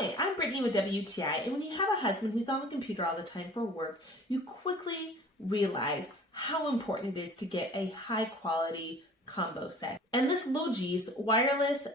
Hi, I'm Brittany with WTI, and when you have a husband who's on the computer all the time for work, you quickly realize how important it is to get a high quality combo set. And this Loigys wireless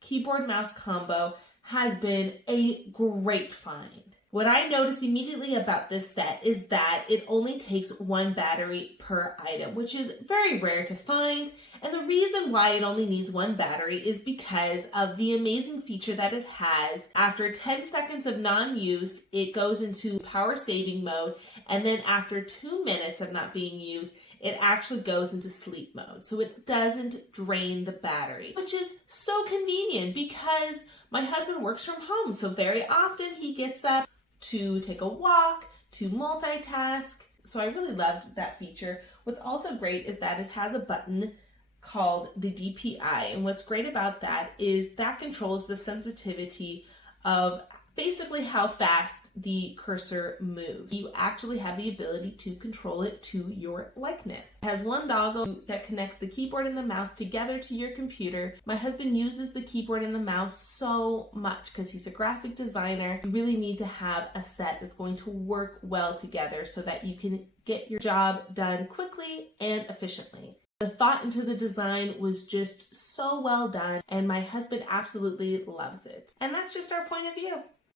keyboard mouse combo has been a great find. What I noticed immediately about this set is that it only takes one battery per item, which is very rare to find. And the reason why it only needs one battery is because of the amazing feature that it has. After 10 seconds of non-use, it goes into power saving mode. And then after 2 minutes of not being used, it actually goes into sleep mode. So it doesn't drain the battery, which is so convenient because my husband works from home. So very often he gets up to take a walk, to multitask. So I really loved that feature. What's also great is that it has a button called the DPI. And what's great about that is that controls the sensitivity of basically how fast the cursor moves. You actually have the ability to control it to your likeness. It has one dongle that connects the keyboard and the mouse together to your computer. My husband uses the keyboard and the mouse so much because he's a graphic designer. You really need to have a set that's going to work well together so that you can get your job done quickly and efficiently. The thought into the design was just so well done, and my husband absolutely loves it. And that's just our point of view.